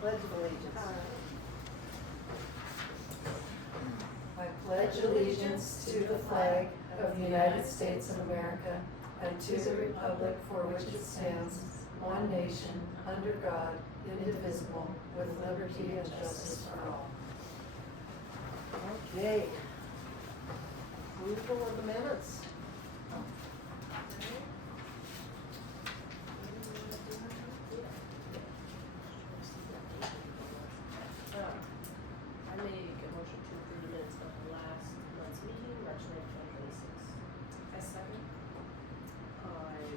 Pledge of allegiance. I pledge allegiance to the flag of the United States of America and to the republic for which it stands, one nation, under God, indivisible, with liberty and justice for all. Okay. Approval of the minutes. I make a motion to approve the minutes of last month's meeting, March 9th, 2026. I second. I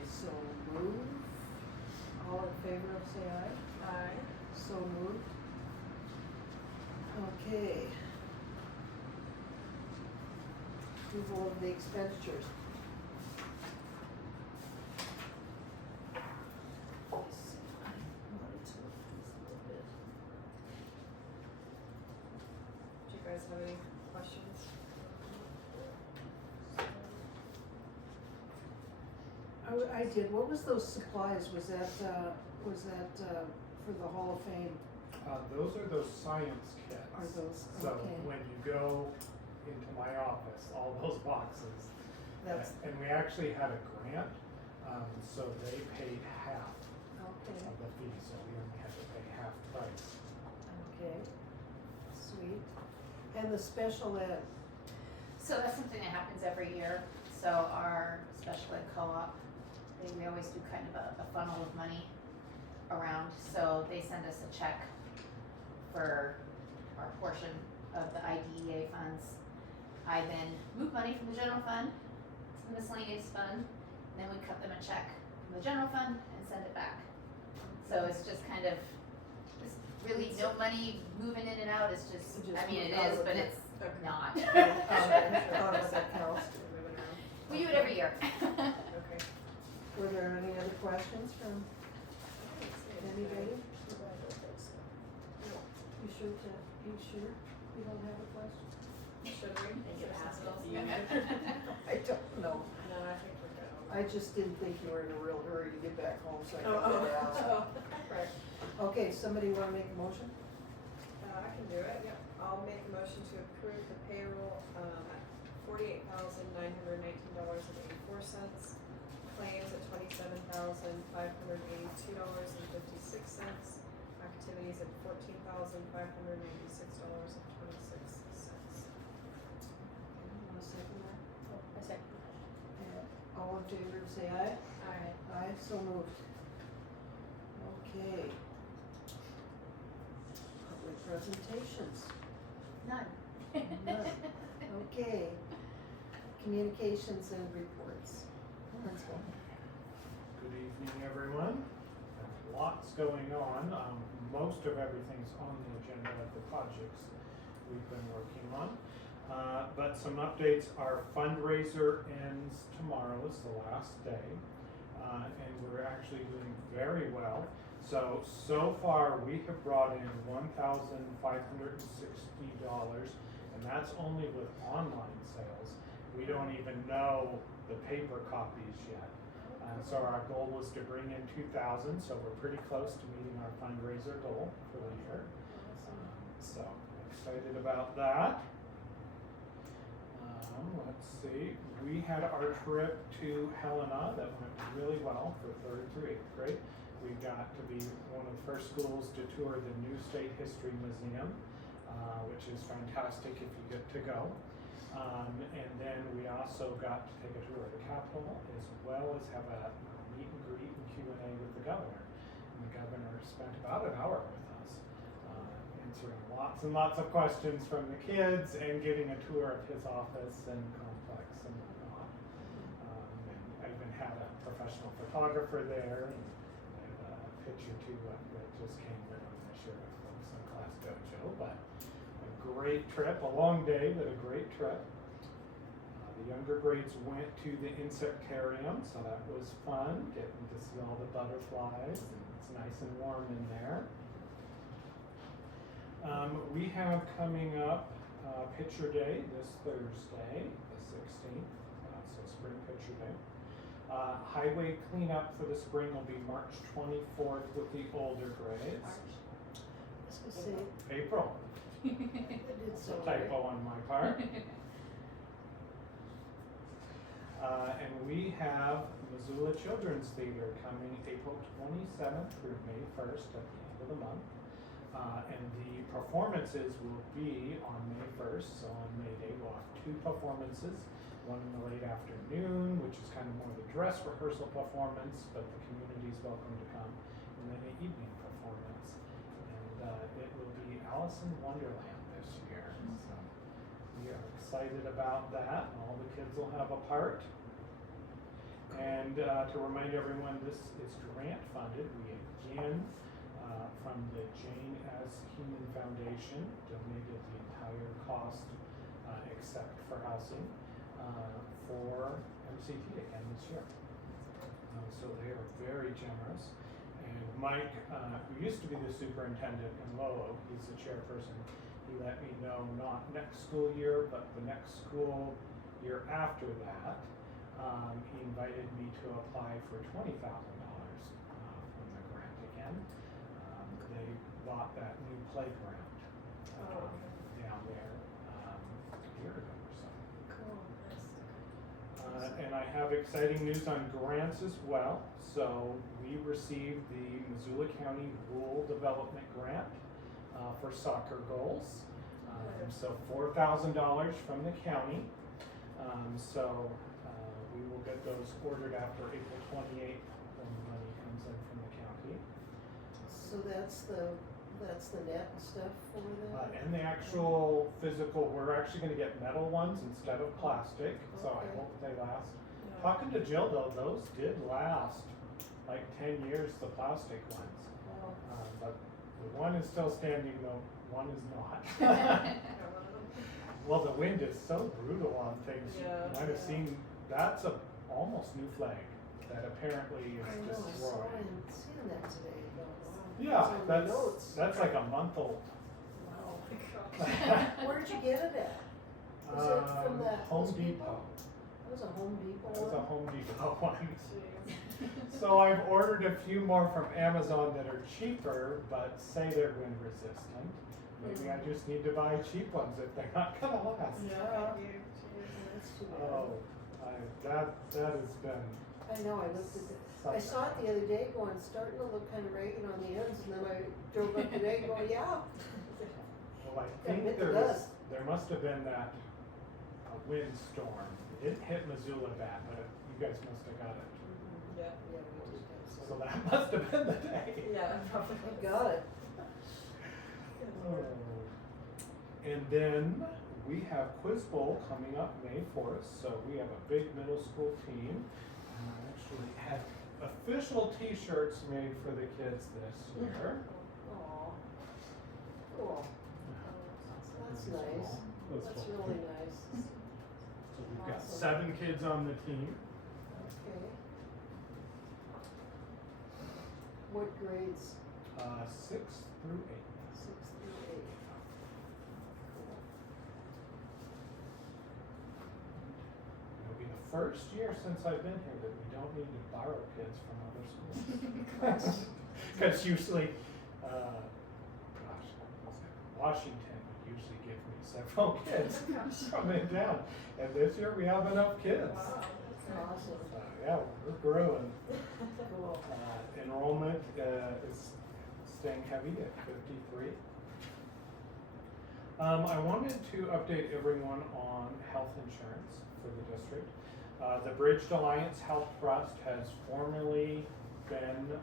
so move. All in favor, say aye. Aye. So moved. Okay. Approval of the expenditures. Do you guys have any questions? I did. What was those supplies? Was that for the Hall of Fame? Those are those science kits. Are those, So okay. when you go into my office, all those boxes, That's, and we actually had a grant, so they paid half okay, of the fee, so we only had to pay half price. okay. Sweet. And the special ed, So that's something that happens every year. So our special ed co-op, we always do kind of a funnel of money around. So they send us a check for our portion of the IDEA funds. I then move money from the general fund to the miscellaneous fund, and then we cut them a check from the general fund and send it back. So it's just kind of, it's really no money moving in and out. It's just, I mean, it is, but it's not. out of accounts. Moving around. We do it every year. Okay. Were there any other questions from anybody? You sure you don't have a question? Should we? Thank you, Haskell. I don't know. No, I think we're good. I just didn't think you were in a real hurry to get back home, so I Oh, got that out. Right. Okay, somebody wanna make a motion? I can do it, yep. I'll make a motion to approve the payroll, at $48,919.84. Claims at $27,582.56. Activities at $14,596.26. Want to second that? I second. All in favor, say aye. Aye. Aye, so moved. Okay. Public presentations. None. None. Okay. Communications and reports. Principal. Good evening, everyone. Lots going on. Most of everything's on the agenda of the projects we've been working on. But some updates, our fundraiser ends tomorrow, is the last day. And we're actually doing very well. So far we have brought in $1,560, and that's only with online sales. We don't even know the paper copies yet. So our goal was to bring in 2,000, so we're pretty close to meeting our fundraiser goal for the year. So excited about that. Let's see, we had our trip to Helena that went really well for 3rd through 8th grade. We got to be one of the first schools to tour the New State History Museum, which is fantastic if you get to go. And then we also got to take a tour of the Capitol, as well as have a meet and greet and Q&A with the governor. And the governor spent about an hour with us, answering lots and lots of questions from the kids and getting a tour of his office and complex and whatnot. And I even had a professional photographer there, and a picture too that just came from this year of folks in Class Dojo. But a great trip, a long day, but a great trip. The younger grades went to the insectarium, so that was fun, getting to see all the butterflies, and it's nice and warm in there. We have coming up Picture Day this Thursday, the 16th, so Spring Picture Day. Highway cleanup for the spring will be March 24th with the older grades. So see, April. I did It's so a right. typo on my part. And we have Missoula Children's Theater coming April 27th through May 1st at the end of the month. And the performances will be on May 1st, so on May Day we'll have 2 performances. One in the late afternoon, which is kind of more the dress rehearsal performance, but the community's welcome to come. And then an evening performance. And it will be Alice in Wonderland this year. So we are excited about that, and all the kids will have a part. And to remind everyone, this is grant funded. We again, from the Jane S. Human Foundation, donated the entire cost, except for housing, for MCT again this year. So they are very generous. And Mike, who used to be the superintendent in Lowell, he's the chairperson, he let me know not next school year, but the next school year after that. He invited me to apply for $20,000 from the grant again. They bought that new playground down there a year ago or so. Cool, nice. And I have exciting news on grants as well. So we received the Missoula County Rural Development Grant for soccer goals. So $4,000 from the county. We will get those ordered after April 28th when the money comes in from the county. So that's the net and stuff for that? And the actual physical, we're actually gonna get metal ones instead of plastic, so I Okay. hope they last. Yeah. Talking to Jill though, those did last like 10 years, the plastic ones. Wow. But the one is still standing though, one is not. Got one of them? Well, the wind is so brutal on things, you Yeah. might have seen, that's a almost new flag that apparently I is know, I saw destroyed. him seeing that today. Wow. Yeah, It's on my notes. that's like a month old. Wow. Oh my gosh. Where'd you get it at? Was it from that Home those people? Depot. That was a Home Depot That was a one? Home Depot one. Jeez. So I've ordered a few more from Amazon that are cheaper, but say they're wind resistant. Maybe I just need to buy cheap ones if they're not gonna last. Yeah, you, jeez. That's too bad. Oh, that has been I know, I looked at it. I something. saw it the other day going, starting to look kind of ragged on the ends, and then I drove up today going, yeah. Well, I Yeah, think it there does. must have been that windstorm. It didn't hit Missoula bad, but you guys must have got it. Yeah. Yeah, we just got some. So that must have been the day. Yeah, probably. We got it. And then we have Quiz Bowl coming up May 4th, so we have a big middle school team. And I actually had official t-shirts made for the kids this year. Aw. Cool. That's Quiz nice. Bowl. Quiz That's Bowl. really nice. So we've got Awesome. 7 kids on the team. Okay. What grades? 6 through 8. 6 through 8. Cool. It'll be the first year since I've been here that we don't need to borrow kids from other schools. Because usually, Washington would usually give me several kids from in town. And this year we have enough kids. Wow, that's Awesome. Yeah, we're growing. Cool. Enrollment is staying heavy at 53. I wanted to update everyone on health insurance for the district. The Bridged Alliance Health Trust has formally been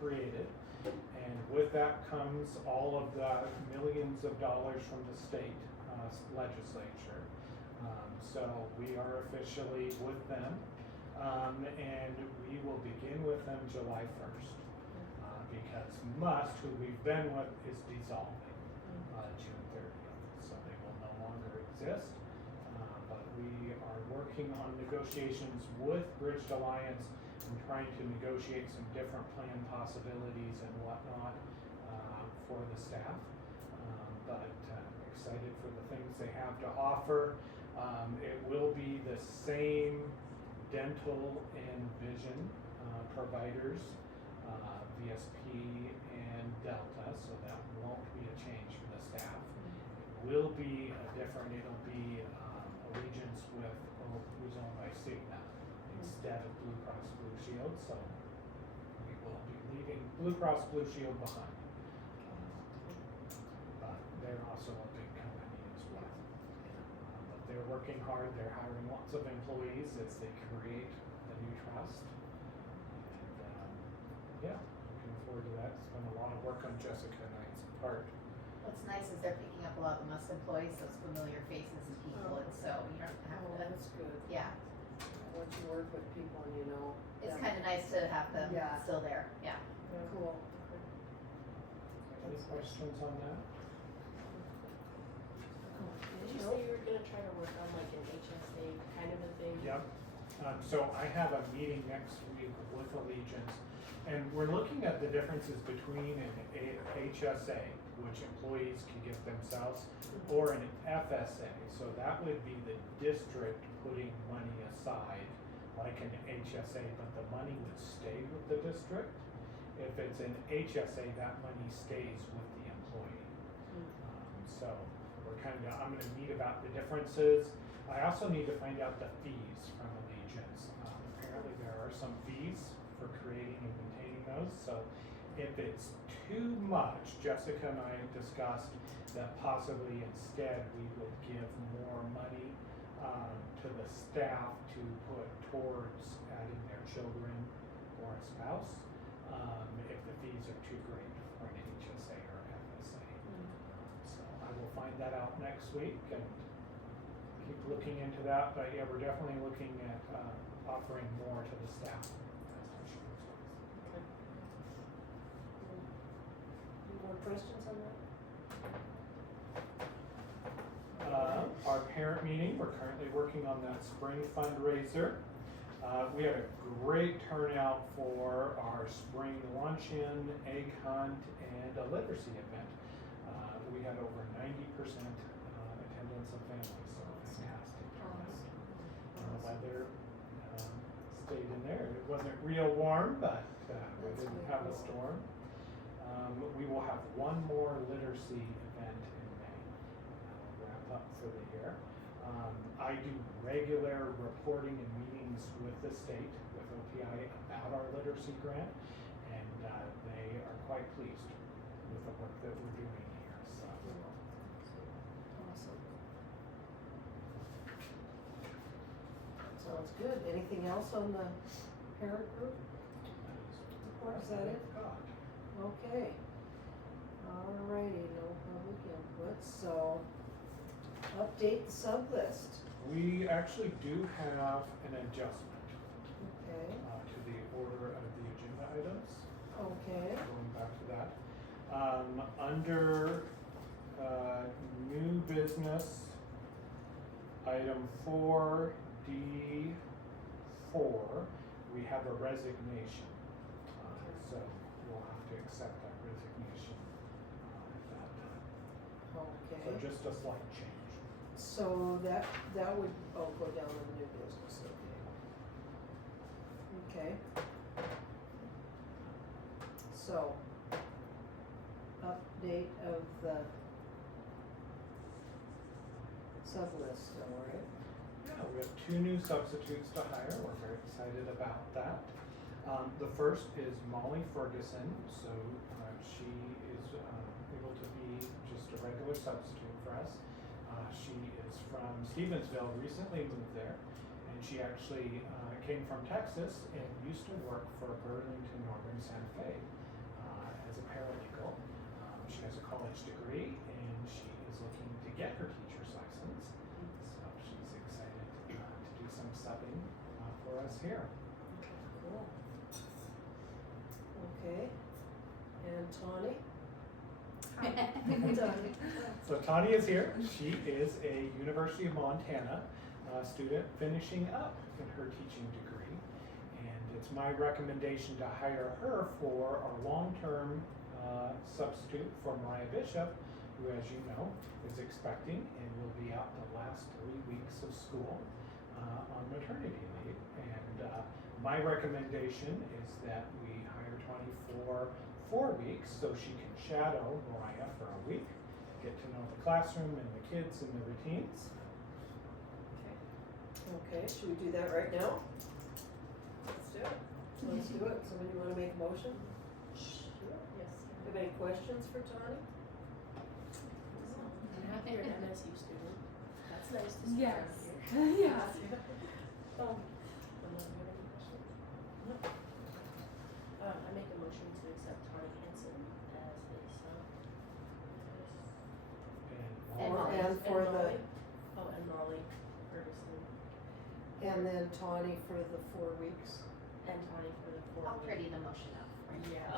created, and with that comes all of the millions of dollars from the state legislature. So we are officially with them, and we will begin with them July 1st, because MUST, who we've been with, is dissolving June 30th, so they will no longer exist. But we are working on negotiations with Bridged Alliance and trying to negotiate some different plan possibilities and whatnot for the staff. But excited for the things they have to offer. It will be the same dental and vision providers, VSP and Delta, so that won't be be it'll be Allegiance with, who's owned by Cigna instead of Blue Cross Blue Shield, so we will be leaving Blue Cross Blue Shield behind. But they're also a big company as well. But they're working hard, they're hiring lots of employees as they create the new trust. And, yeah, looking forward to that. It's been a lot of work on Jessica and I's part. What's nice is they're picking up a lot of the Must employees, those familiar faces and people, and so you don't have Oh, to, that's good. yeah. Once you work with people and you know. It's them. kinda nice to have them Yeah. still there, yeah. Cool. Any questions on that? Did you say you were gonna try to work on like an HSA kind of a thing? Yep. So I have a meeting next week with Allegiance, and we're looking at the differences between an HSA, which employees can give themselves, or an FSA. So that would be the district putting money aside, like an HSA, but the money would stay with the district. If it's an HSA, that money stays with the employee. So I'm gonna meet about the differences. I also need to find out the fees from Allegiance. Apparently there are some fees for creating and maintaining those, so if it's too much, Jessica and I discussed that possibly instead we would give more money to the staff to put towards adding their children or a spouse, if the fees are too great for an HSA or FSA. So I will find that out next week and keep looking into that, but yeah, we're definitely looking at offering more to the staff. Any more questions on that? Our parent meeting, we're currently working on that spring fundraiser. We had a great turnout for our spring luncheon, egg hunt, and a literacy event. We had over 90% attendance of families, so fantastic turnout. The weather stayed in there. It wasn't real warm, but we That's didn't really have a cool. storm. We will have one more literacy event in May. That'll wrap up for the year. I do regular reporting and meetings with the state, with OPI, about our literacy grant, and they are quite pleased with the work that we're doing here. So. Awesome. Sounds good. Anything else on the parent group? Report, is that it? God. Okay. Alrighty, no public input, so update the sub list. We actually do have an adjustment Okay, to the order of the agenda items. okay, Going back to that. Under new business, item 4D4, we have a resignation. So we'll have to accept that resignation at that time. So okay. just a slight change. So that would, go down in the new business, okay. Okay. So, update of the sub list, all right? Yeah, we have 2 new substitutes to hire. We're very excited about that. The first is Molly Ferguson. So she is able to be just a regular substitute for us. She is from Stevensville, recently moved there, and she actually came from Texas and used to work for Burlington Northern Santa Fe as a paralegal. She has a college degree and she is looking to get her teacher's license. So she's excited to do some subbing for us here. Cool. Okay, and Tawny? Tawny. So Tani is here. She is a University of Montana student finishing up in her teaching degree. And it's my recommendation to hire her for our long-term substitute for Mariah Bishop, who, as you know, is expecting and will be out the last 3 weeks of school on maternity leave. And my recommendation is that we hire Tani for 4 weeks so she can shadow Mariah for a week, get to know the classroom and the kids and the routines. Okay, should we do that right now? Let's do it. Let's do it. Somebody wanna make a motion? Sure. Yes. Have any questions for Tani? You're an MSU student. That's nice to see. Yes. around here. Yes. Anyone have any questions? No. I make a motion to accept Tani Hanson as a sub. And Molly. And for the, Molly. Oh, and Molly Ferguson. and then Tawny for the 4 weeks. And Tani for the 4 I'll pretty the motion up. Yeah.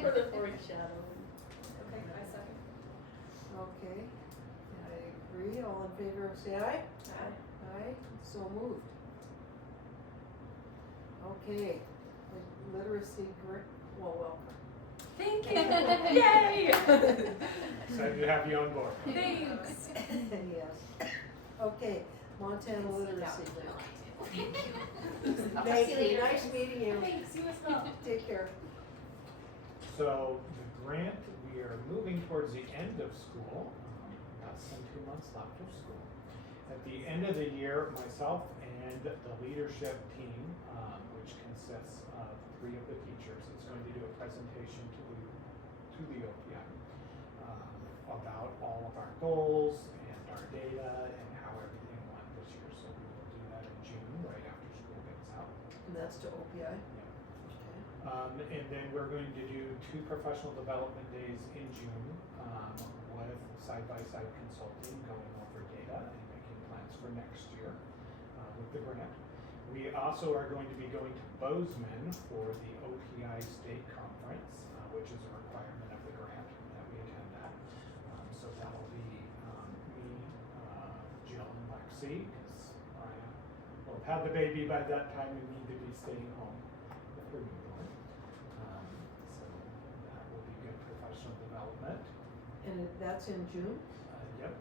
For the 4-week shadow. Okay, I second. Okay, I agree. All in favor, say aye. Aye. Aye, so moved. Okay, the literacy well, welcome. Thank you. Yay. Excited to have you on board. Thanks. Yes. Okay, Montana literacy. I'll Thank see you you, later. nice meeting you. Thanks, you as well. Take care. So the grant, we are moving towards the end of school, less than 2 months left of school. At the end of the year, myself and the leadership team, which consists of 3 of the teachers, is going to do a presentation to the OPI about all of our goals and our data and how everything went this year. So we will do that in June, right after school gets out. And that's to OPI? And then we're going to do 2 professional development days in June with side-by-side consulting, going over data and making plans for next year with the grant. We also are going to be going to Bozeman for the OPI State Conference, which is a requirement of the grant that we attend that. So that'll be me, Jill, and Lexi, because I will have had the baby by that time and need to be staying home with her newborn. So that will be good professional development. And that's in June? Yep,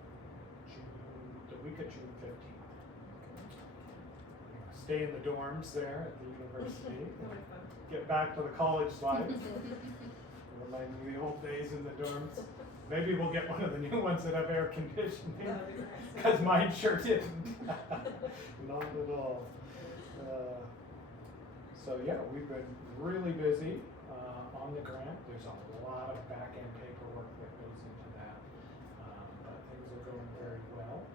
the week of June 15th. Stay in the dorms there at the university. That'll be fun. Get back to the college life. Remind me of the old days in the dorms. Maybe we'll get one of the new ones that have air conditioning, That'll be nice. because mine sure didn't. Not at all. So yeah, we've been really busy on the grant. There's a lot of back-end paperwork that goes into that, but things are going very well.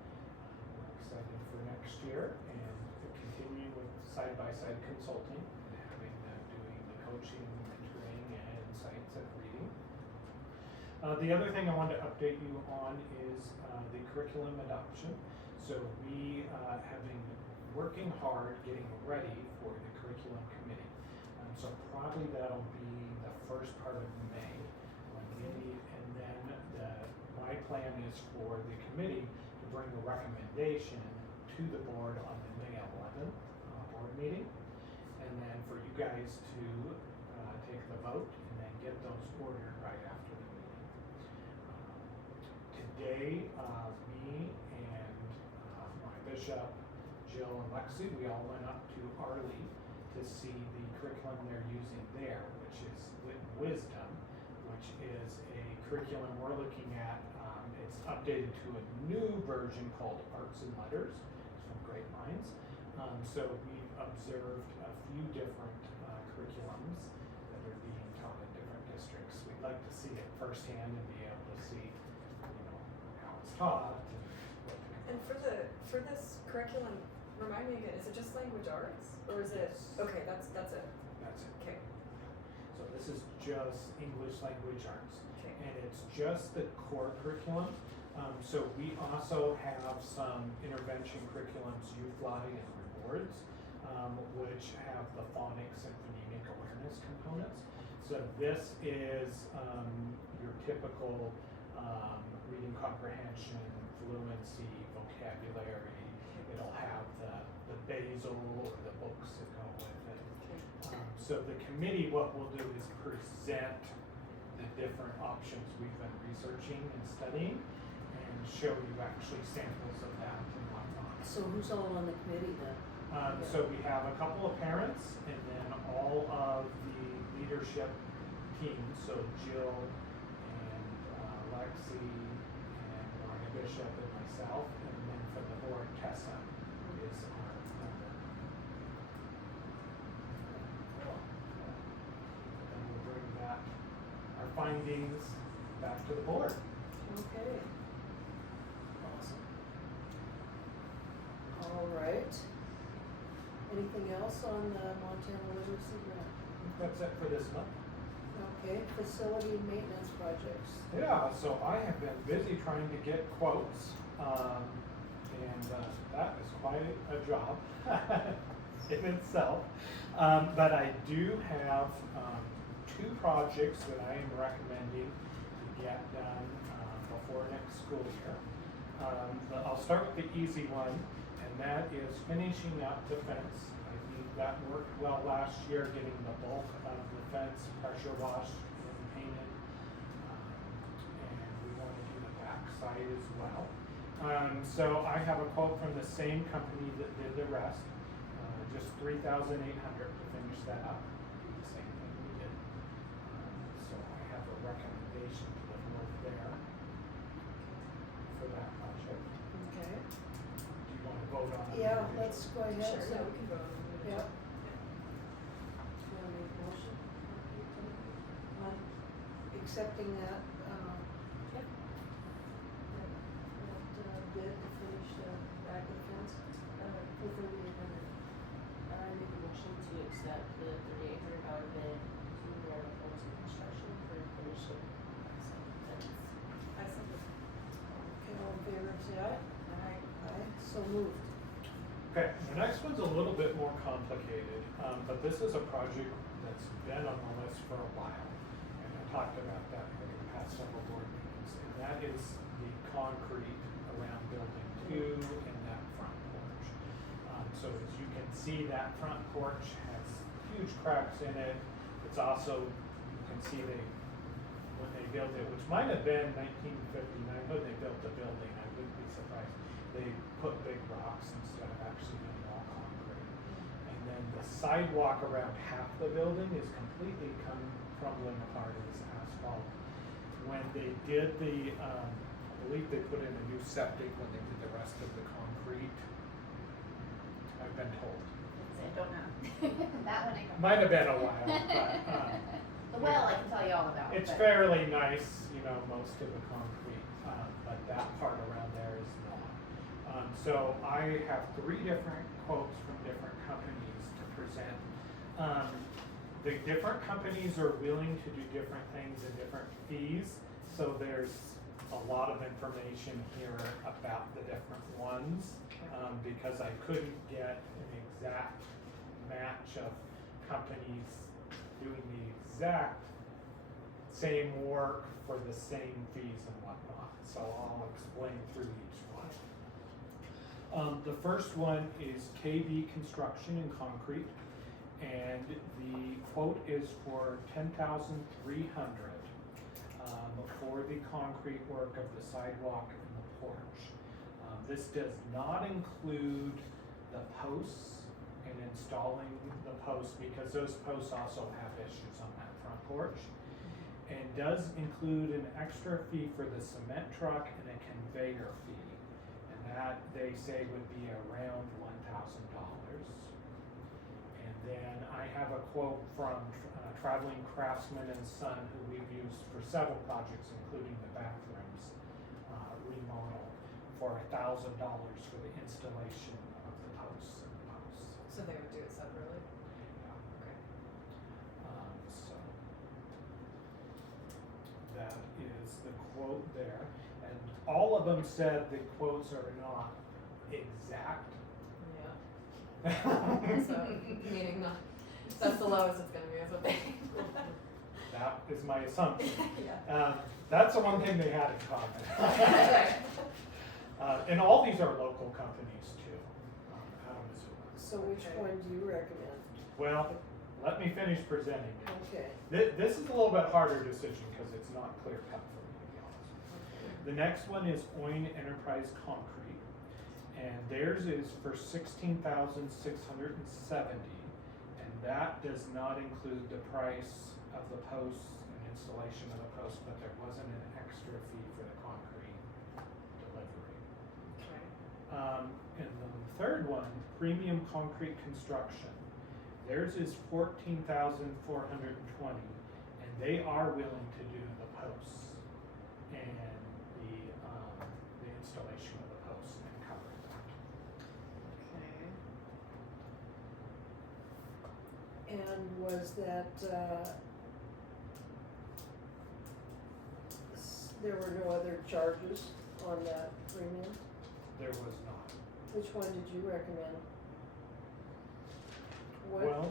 We're excited for next year and to continue with side-by-side consulting and having them doing the coaching, mentoring, and insights of reading. The other thing I wanted to update you on is the curriculum adoption. So we have been working hard getting ready for the curriculum committee. So probably that'll be the first part of May when we meet, and then my plan is for the committee to bring a recommendation to the board on the May 11th board meeting, and then for you guys to take the vote and then get those ordered right after the meeting. Today, me and my bishop, Jill and Lexi, we all went up to Arlie to see the curriculum they're using there, which is Wisdom, which is a curriculum we're looking at. It's updated to a new version called Arts and Letters. It's from Great Minds. So we've observed a few different curriculums that are being taught in different districts. We'd like to see it firsthand and be able to see, how it's taught and what the And for this curriculum, remind me again, is it just language arts? Or is it, okay, that's it. That's it. Okay, So this is just English language arts, okay. and it's just the core curriculum. So we also have some intervention curriculums, UFly and Rewards, which have the phonics and phonemic awareness components. So this is your typical reading comprehension, fluency, vocabulary. It'll have the basal or the books that go with it. So the committee, what we'll do is present the different options we've been researching and studying and show you actually samples of that and whatnot. So who's all on the committee then? So we have a couple of parents and then all of the leadership team, so Jill and Lexi Bishop and myself, and then from the board, Tessa is our member. And we'll bring back our findings back to the board. Okay. Awesome. All right. Anything else on the Montana Literacy Grant? That's it for this month. Okay, facility maintenance projects. Yeah, so I have been busy trying to get quotes, and that is quite a job in itself. But I do have 2 projects that I am recommending to get done before next school year. I'll start with the easy one, and that is finishing up the fence. I think that worked well last year, getting the bulk of the fence pressure washed and painted. And we want to do the back side as well. So I have a quote from the same company that did the rest, just $3,800 to finish that up. Do the same thing we did. So I have a recommendation to the board there for that project. Okay. Do you want to vote on it? Yeah, let's go ahead. Sure, yeah, we can vote on it. Yep. You want to make a motion? On accepting that, Yep. that bid to finish the back of the fence for $3,800. I make a motion to accept the $3,800 bid to Northern Homes and Construction for finishing fence. I second. Okay, all in favor, say aye. Aye. Aye, so moved. Okay, the next one's a little bit more complicated, but this is a project that's been on the list for a while. And I talked about that in the past several board meetings, and that is the concrete around building 2 and that front porch. So as you can see, that front porch has huge cracks in it. It's also, you can see when they built it, which might have been 1959, when they built the building, I wouldn't be surprised. They put big rocks instead of actually doing all concrete. And then the sidewalk around half the building is completely crumbling apart as asphalt. When they did I believe they put in a new septic when they did the rest of the concrete. I've been told. I don't know. That one I don't. Might have been a while, but, The well, I can tell you all about. it's but- fairly nice, most of the concrete, but that part around there is not. So I have 3 different quotes from different companies to present. The different companies are willing to do different things and different fees, so there's a lot of information here about the different ones, because I couldn't get an exact match of companies doing the exact same work for the same fees and whatnot. So I'll explain through each one. The first one is KB Construction and Concrete, and the quote is for $10,300 for the concrete work of the sidewalk and the porch. This does not include the posts and installing the posts, because those posts also have issues on that front porch. And does include an extra fee for the cement truck and a conveyor fee. And that, they say, would be around $1,000. And then I have a quote from Traveling Craftsman and Son, who we've used for several projects, including the bathrooms remodel, for $1,000 for the installation of the posts and the posts. So they would do it separately? Yeah. Okay. So that is the quote there, and all of them said the quotes are not exact. Yeah. So, meaning not, that's the lowest it's gonna be, is what they. That is my assumption. Yeah. That's the one thing they had in common. And all these are local companies too, out of Missouri. So which Okay. one do you recommend? Well, let me finish presenting it. Okay. This is a little bit harder decision because it's not clear cut for me, to be honest with you. The next one is Oin Enterprise Concrete, and theirs is for $16,670, and that does not include the price of the posts and installation of the posts, but there wasn't an extra fee for the concrete delivery. And the third one, premium concrete construction. Theirs is 14,420, and they are willing to do the posts and the installation of the posts and cover that. Okay. And was that, there were no other charges on that premium? There was not. Which one did you recommend? What, Well,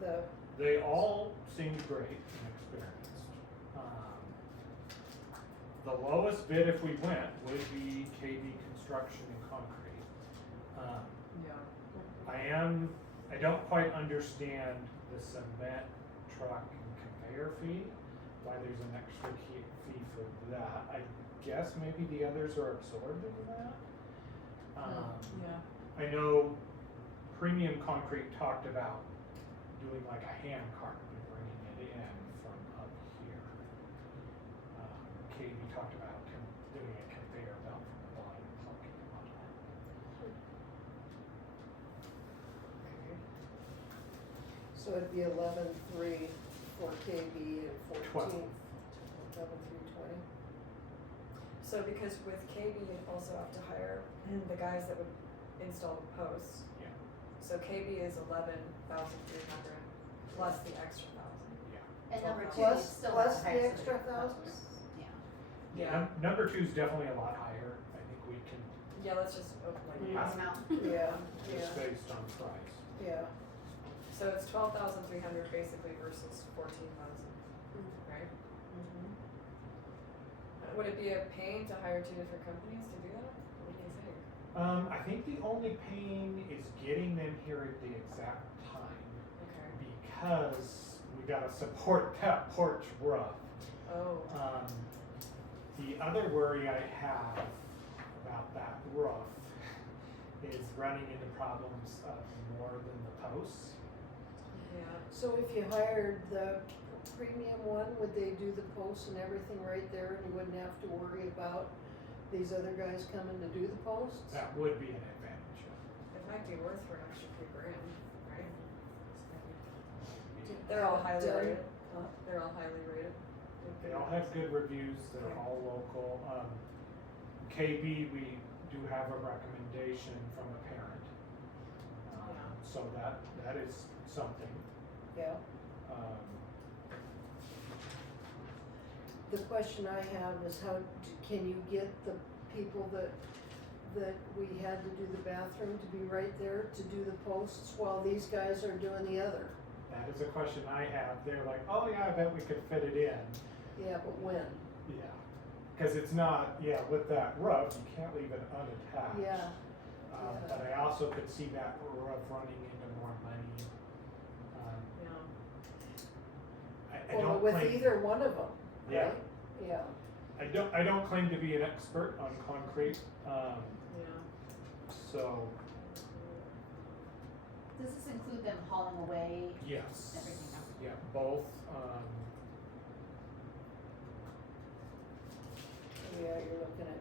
the, they all seemed great and experienced. The lowest bid if we went would be KB Construction and Concrete. I don't quite understand the cement truck and conveyor fee, why there's an extra fee for that. I guess maybe the others are absorbed into that. I know Premium Concrete talked about doing like a hand cart and bringing it in from up here. KB talked about doing a conveyor belt from the bottom and plugging it onto that. so it'd be 11,300 for KB and 14. 11,320. So because with KB, you also have to hire the guys that would install the posts. Yeah. So KB is 11,300 plus the extra 1,000. And number two, Plus- you still plus have to hire the extra somebody. 1,000? Yeah. Number two is definitely a lot higher. I think we can, Yeah, let's just open like Yeah. Pass 'em out. Yeah, just yeah, based on price. yeah. So it's 12,300 basically versus 14,000, right? Mhm. Would it be a pain to hire two different companies to do that? What do you think? I think the only pain is getting them here at the exact time Okay. because we gotta support that porch roof. Oh. The other worry I have about that roof is running into problems of more than the posts. Yeah. So if you hired the premium one, would they do the posts and everything right there and you wouldn't have to worry about these other guys coming to do the posts? That would be an advantage. It might be worth for an extra few grand, right? To They're all have it highly done? rated. Huh? They're all highly rated. They all have good reviews, they're all local. KB, we do have a recommendation from a parent. So that is something. Yeah. The question I have is can you get the people that we had to do the bathroom to be right there to do the posts while these guys are doing the other? That is a question I have. They're like, oh yeah, I bet we could fit it in. Yeah, but when? Yeah. Cause it's not, with that roof, you can't leave it unattached. Yeah. But I also could see that roof running into more money. Yeah. I Or don't with claim, either one of them, Yeah. right? Yeah. I don't claim to be an expert on concrete, Yeah. so, Does this include them hauling away yes. everything else? Yeah, both, Yeah, you're looking at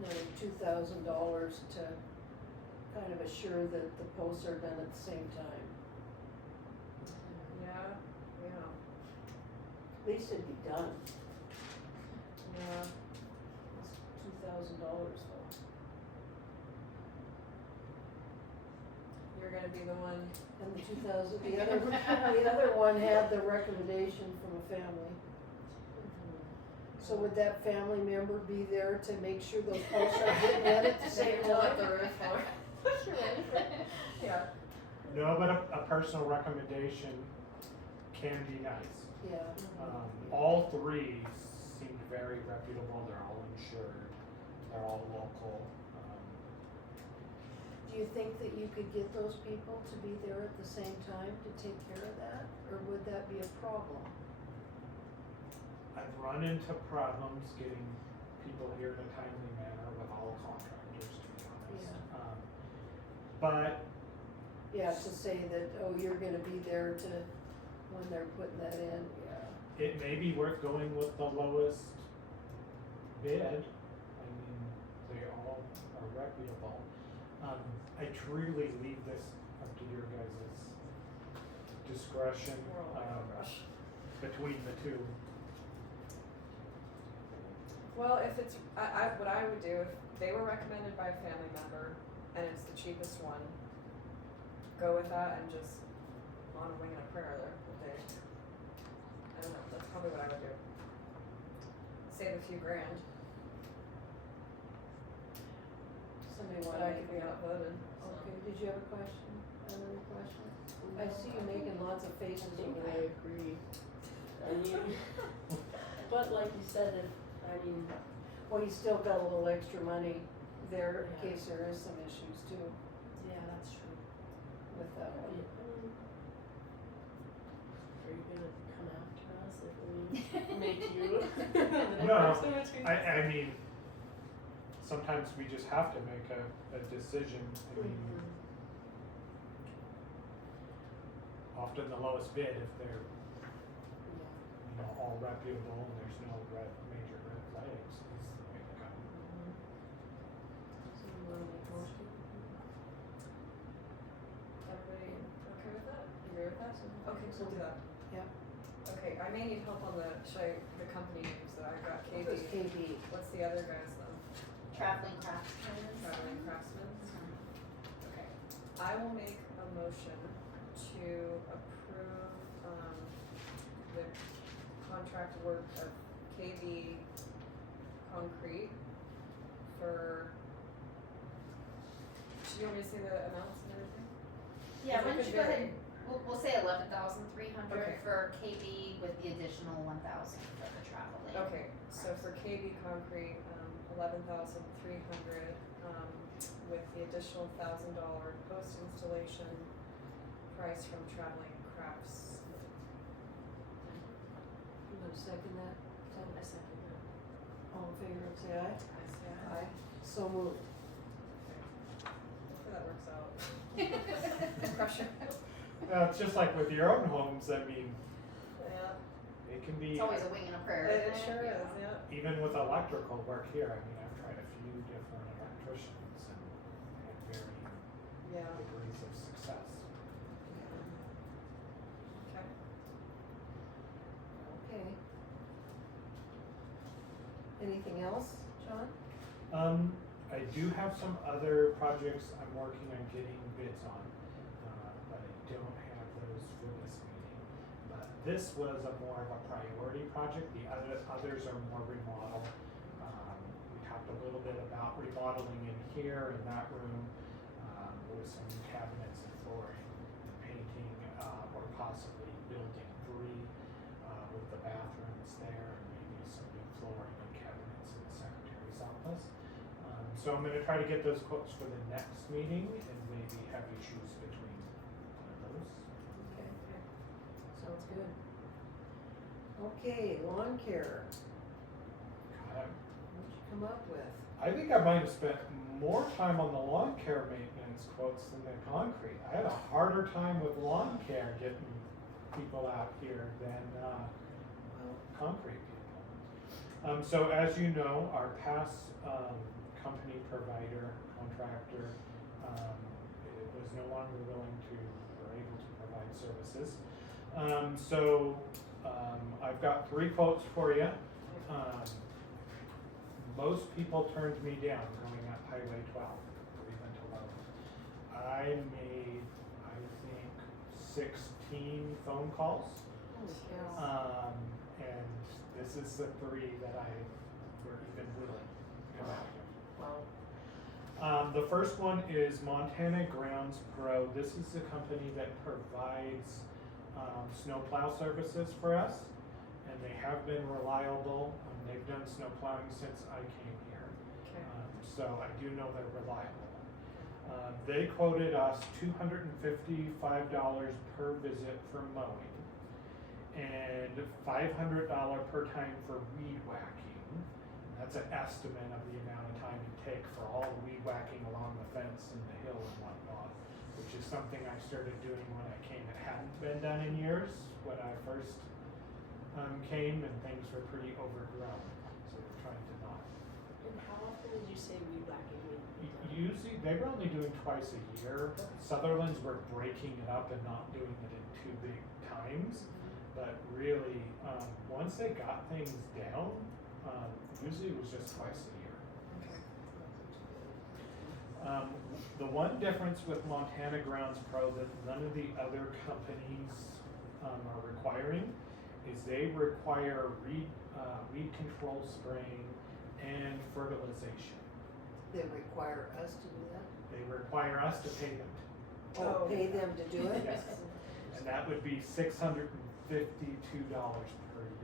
nearly $2,000 to kind of assure that the posts are done at the same time. Yeah. Yeah. At least it'd be done. Yeah. It's $2,000 though. You're gonna be the one. And the 2,000, the other one had the recommendation from a family. So would that family member be there to make sure those posts are getting in at the same Pull up the time? roof for. You're right. Yeah. no, but a personal recommendation can be nice. Yeah. All three seemed very reputable, they're all insured, they're all local. Do you think that you could get those people to be there at the same time to take care of that? Or would that be a problem? I've run into problems getting people here in a timely manner with all contractors, to be honest. Yeah. But Yeah, to say that, oh, you're gonna be there to, when they're putting that in, yeah. it may be worth going with the lowest bid. I mean, they all are reputable. I truly leave this up to your guys' discretion, We're all in a rush. between the two. Well, if it's, what I would do, if they were recommended by a family member and it's the cheapest one, go with that and just on a wing and a prayer there, okay? I don't know, that's probably what I would do. Save a few grand, Somebody but wanna I make could be a- outvoted. Okay, did you have a question? Another question? I see you making lots of faces I think over I there. agree. I mean, but like you said, if, I mean, Well, you still got a little extra money there in Yeah. case there is some issues too yeah, that's true. with that I one. mean, are you gonna come after us if we make you the No, next person between us? I mean, sometimes we just have to make a decision. I mean, Mhm. often the lowest bid, if they're, Yeah. all reputable and there's no major red flags, is the way to go. So you wanna make a motion? Everybody okay with that? You agree with that? Okay, so we'll do that. Yeah. Okay, I may need help on the, the company names that I got, Who's KB. KB? What's the other guys then? Traveling craftsmen. Traveling Craftsmen? Mhm. Okay, I will make a motion to approve, the contract work of KB Concrete for, do you want me to say the amounts and everything? Yeah, Because why it don't could you go ahead, vary. we'll say 11,300 Okay. for KB with the additional 1,000 for the traveling. Okay, so for KB Concrete, 11,300, with the additional $1,000 post-installation price from Traveling Crafts. You wanna second that? I second that. All in favor, say aye. I say Aye. So moved. Hopefully that works out. Pressure. It's just like with your own homes, I mean, Yeah, it can be, It's always a wing and a prayer, it isn't it? sure is, yeah. even with electrical work here, I mean, I've tried a few different electricians and had varying Yeah, degrees of success. okay. Okay. Anything else, John? I do have some other projects I'm working on getting bids on, but I don't have those for this meeting. But this was a more of a priority project, the others are more remodel. We talked a little bit about remodeling in here, in that room, with some new cabinets and flooring, and painting, or possibly building 3, with the bathrooms there, and maybe some new flooring and cabinets in the secretary's office. So I'm gonna try to get those quotes for the next meeting and maybe have you choose between one of those. Okay. Sounds good. Okay, lawn care, God, what'd you come up with? I think I might have spent more time on the lawn care maintenance quotes than the concrete. I had a harder time with lawn care getting people out here than, concrete people. So as you know, our past, company provider, contractor, it was no longer willing to, or able to provide services. I've got 3 quotes for you. Most people turned me down going up Highway 12 or even to Lowe's. I made, I think, 16 phone calls. Holy cow. And this is the 3 that I were even willing to come out with. Wow. The first one is Montana Grounds Pro. This is the company that provides snowplow services for us, and they have been reliable. They've done snow plowing since I came here, Okay. so I do know they're reliable. They quoted us $255 per visit for mowing, and $500 per time for weed whacking. That's an estimate of the amount of time it take for all the weed whacking along the fence and the hill and whatnot, which is something I started doing when I came. It hadn't been done in years when I first came, and things were pretty overgrown, so we're trying to not. And how often did you say weed whacking would be done? Usually they were only doing twice a year. Sutherland's were breaking it up and not doing it in two big times. But really, once they got things down, usually it was just twice a year. The one difference with Montana Grounds Pro that none of the other companies are requiring is they require weed control spraying and fertilization. They require us to do that? They require us to pay them. Oh, pay them to do it? Yes. And that would be $652 per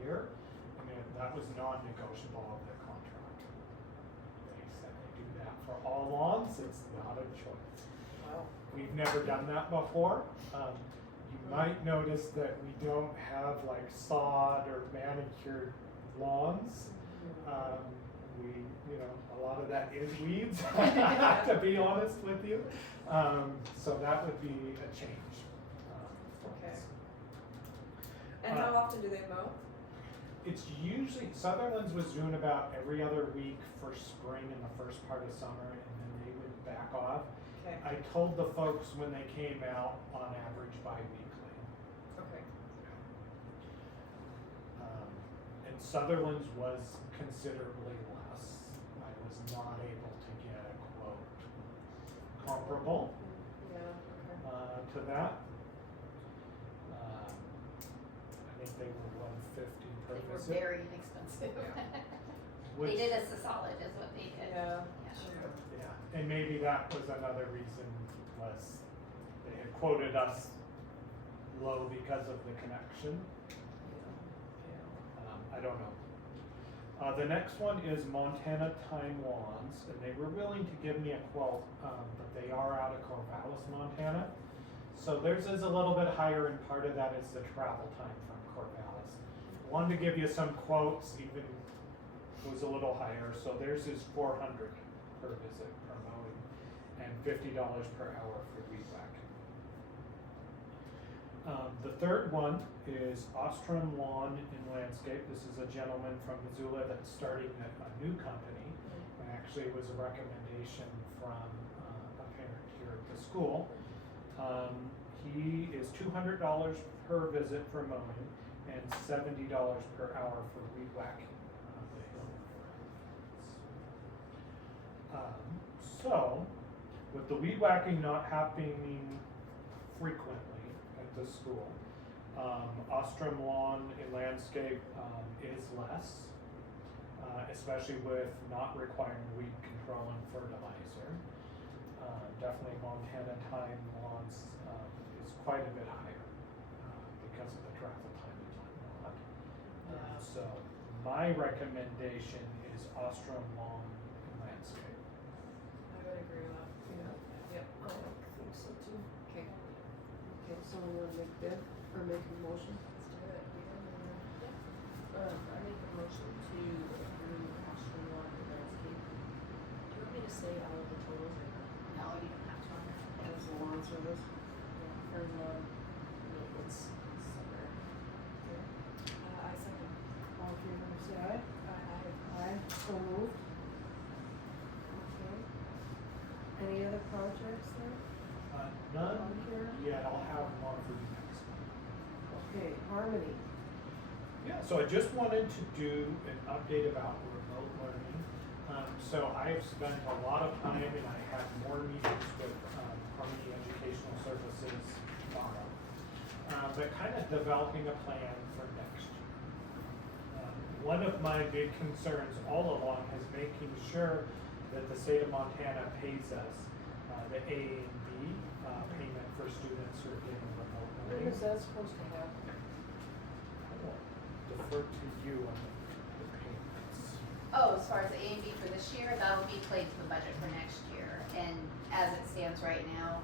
year, and then that was non-negotiable of the contract. They said they do that for all lawns, it's not a choice. Wow. We've never done that before. You might notice that we don't have like sod or manicured lawns. A lot of that is weeds, to be honest with you. So that would be a change. Okay. And how often do they mow? It's usually, Sutherland's was doing about every other week for spring and the first part of summer, and then they would back off. Okay. I told the folks when they came out, on average, bi-weekly. Okay. And Sutherland's was considerably less. I was not able to get a quote comparable Yeah, okay. to that. I think they were $150 per They were visit. very inexpensive. Which- They did us a solid, is what they did. Yeah, Yeah. sure. Yeah, and maybe that was another reason was they had quoted us low because of the connection. I don't know. The next one is Montana Time Lawns, and they were willing to give me a quote, but they are out of Corvallis, Montana. So theirs is a little bit higher, and part of that is the travel time from Corvallis. Wanted to give you some quotes, even was a little higher. So theirs is $400 per visit per mowing, and $50 per hour for weed whacking. The third one is Ostrom Lawn and Landscape. This is a gentleman from Missoula that's starting a new company, and actually it was a recommendation from a parent here at the school. He is $200 per visit for mowing and $70 per hour for weed whacking the hill. So, with the weed whacking not happening frequently at the school, Ostrom Lawn and Landscape is less, especially with not requiring weed control and fertilizer. Definitely Montana Time Lawns is quite a bit higher because of the travel time and whatnot. So my recommendation is Ostrom Lawn and Landscape. I would agree with that. Yeah. Yep. I think so too. Okay. Okay, someone wanna make bid or make a motion? Let's do it. I make a motion to approve Ostrom Lawn and Landscape. Do you want me to say all of the totals or not? No, you don't have to. As a lawn service? For lawn maintenance summer. I second. All in favor, say aye. Aye, so moved. Okay. Any other projects there? None On here? yet. I'll have more for you next month. Okay, Harmony. Yeah, so I just wanted to do an update about remote learning. So I have spent a lot of time, and I have more meetings with Harmony Educational Services tomorrow, but kind of developing a plan for next year. One of my big concerns all along is making sure that the state of Montana pays us the A and B payment for students who are getting remote When learning. is that supposed to happen? I will defer to you on the payments. Oh, as far as the A and B for this year, that'll be played to the budget for next year. And as it stands right now,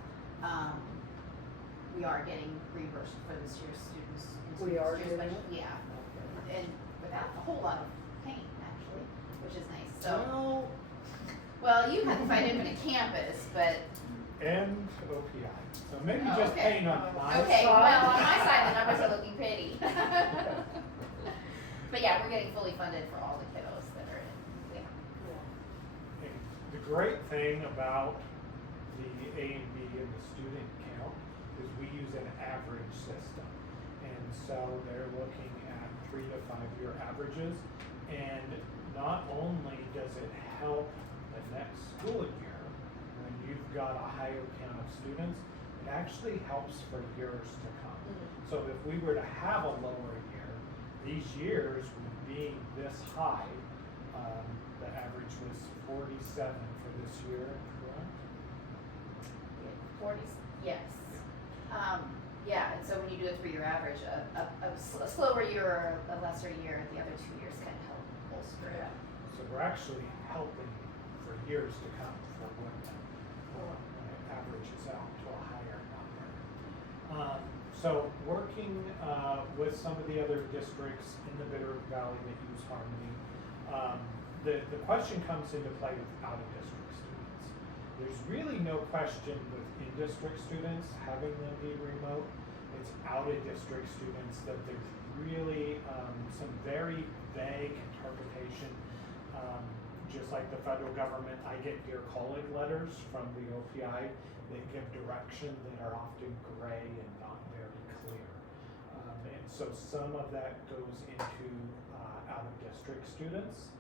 we are getting reimbursed for this year's students. in We are year's getting budget. Yeah, and without a whole lot of pain, actually, which is nice, so. No. Well, you had to find him in a campus, but, And OPI. So maybe Oh, just okay. paying on my okay, side. well, on my side, the numbers are looking pretty. But yeah, we're getting fully funded for all the kiddos that are in, yeah. And the great thing about the A and B and the student count is we use an average system. And so they're looking at 3 to 5 year averages. And not only does it help the next school year when you've got a higher count of students, it actually helps for years to come. So if we were to have a lower year, these years with being this high, the average was 47 for this year, correct? 40, yes. Yeah, and so when you do a 3-year average, a slower year or a lesser year, the other 2 years can help bolster it. So we're actually helping for years to come for Woodman when it averages out to a higher number. So working with some of the other districts in the Bitterroot Valley that use Harmony, the question comes into play with out-of-district students. There's really no question with in-district students having them be remote. It's out-of-district students that there's really some very vague interpretation. Just like the federal government, I get Dear Colleague letters from the OPI that give direction that are often gray and not very clear. And so some of that goes into out-of-district students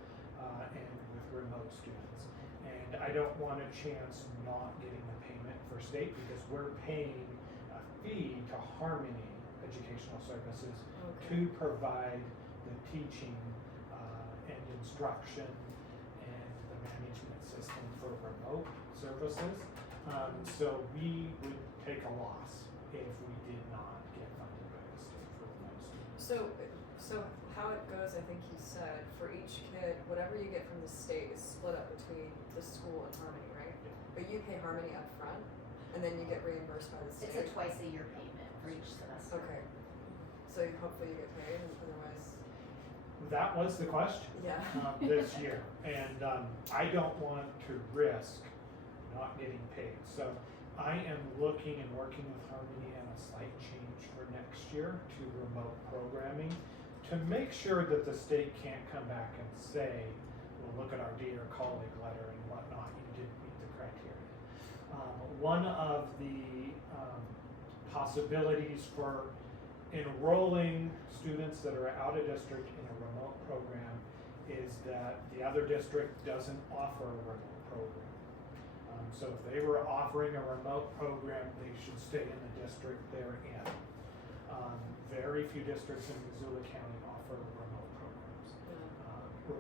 and with remote students. And I don't want a chance not getting the payment for state because we're paying a fee to Harmony Educational Services to provide the teaching and instruction and the management system for remote services. So we would take a loss if we did not get funded by the state for remote students. So how it goes, I think he said, for each kid, whatever you get from the state is split up between the school and Harmony, right? But you pay Harmony up front, and then you get reimbursed by the state. It's a twice-a-year payment for each semester. Okay. So hopefully you get paid, and otherwise. That was the question Yeah. this year, and I don't want to risk not getting paid. So I am looking and working with Harmony on a slight change for next year to remote programming to make sure that the state can't come back and say, well, look at our Dear Colleague letter and whatnot, you didn't meet the criteria. One of the possibilities for enrolling students that are out of district in a remote program is that the other district doesn't offer a remote program. So if they were offering a remote program, they should stay in the district they're in. Very few districts in Missoula County offer remote programs.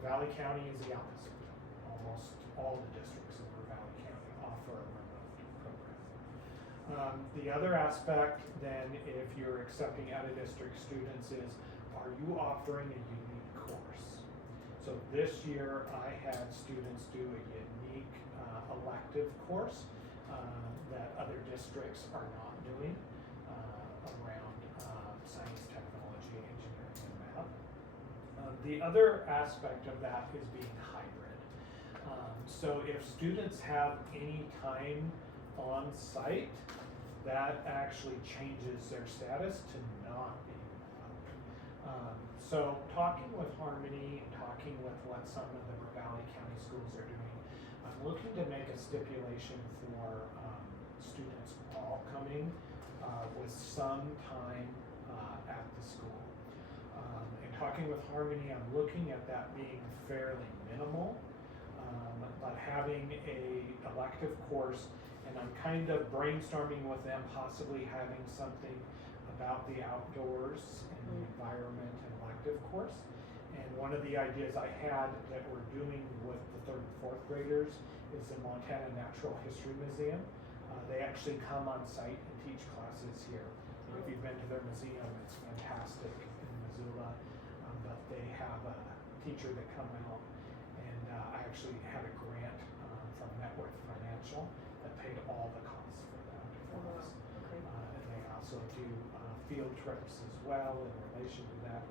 Valley County is the opposite. Almost all the districts in Valley County offer a remote program. The other aspect then, if you're accepting out-of-district students, is are you offering a unique course? So this year I had students do a unique elective course that other districts are not doing around science, technology, engineering, and math. The other aspect of that is being hybrid. So if students have any time on site, that actually changes their status to not being remote. So talking with Harmony and talking with what some of the Valley County schools are doing, I'm looking to make a stipulation for students all coming with some time at the school. And talking with Harmony, I'm looking at that being fairly minimal, but having a elective course, and I'm kind of brainstorming with them possibly having something about the outdoors and the environment and elective course. And one of the ideas I had that we're doing with the 3rd and 4th graders is the Montana Natural History Museum. They actually come on site and teach classes here. And if you've been to their museum, it's fantastic in Missoula. But they have a teacher that come out, and I actually had a grant from Networth Financial that paid all the costs for that for us. And they also do field trips as well in relation to that.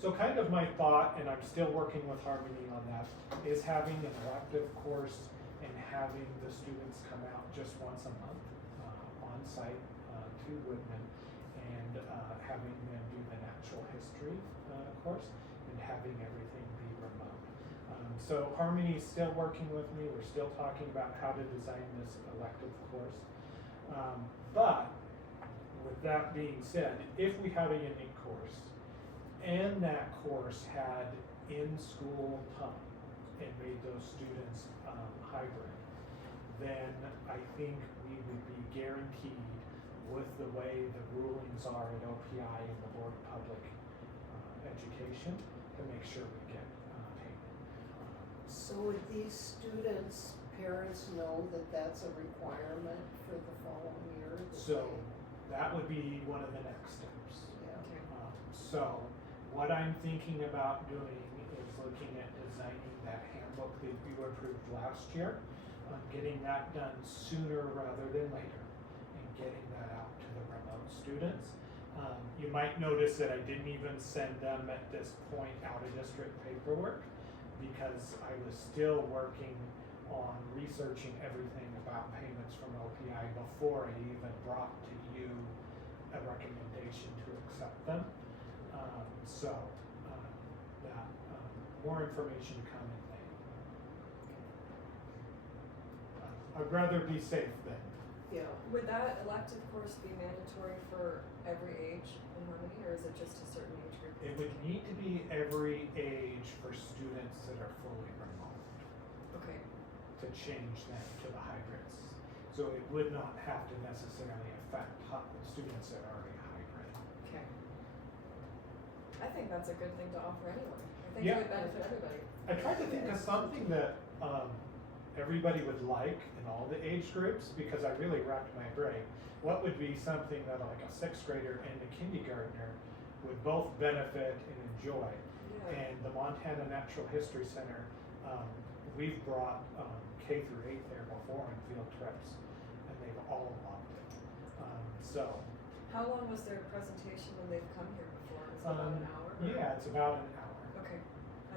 So kind of my thought, and I'm still working with Harmony on that, is having an elective course and having the students come out just once a month on site to Woodman, and having them do the natural history course, and having everything be remote. So Harmony's still working with me, we're still talking about how to design this elective course. But with that being said, if we had a unique course and that course had in-school time and made those students hybrid, then I think we would be guaranteed with the way the rulings are at OPI and the Board of Public Education to make sure we get payment. So would these students' parents know that that's a requirement for the following year? that So that would be one of the next steps. they- Yeah. Okay. So what I'm thinking about doing is looking at designing that handbook that you approved last year, getting that done sooner rather than later, and getting that out to the remote students. You might notice that I didn't even send them at this point out of district paperwork because I was still working on researching everything about payments from OPI before I even brought to you a recommendation to accept them. More information to come in May. I'd rather be safe than. Yeah. Would that elective course be mandatory for every age in Harmony, or is it just a certain age group? It would need to be every age for students that are fully remote Okay. to change them to the hybrids. So it would not have to necessarily affect students that are already hybrid. Okay. I think that's a good thing to offer anyway. I think Yeah. it would benefit everybody. I tried to think of something that everybody would like in all the age groups because I really racked my brain. What would be something that like a sixth grader and a kindergartner would both benefit and enjoy? Yeah. And the Montana Natural History Center, we've brought K through 8 there before on field trips, and they've all loved it. How long was their presentation when they've come here before? Is it about an hour? or- Yeah, it's about an hour. Okay.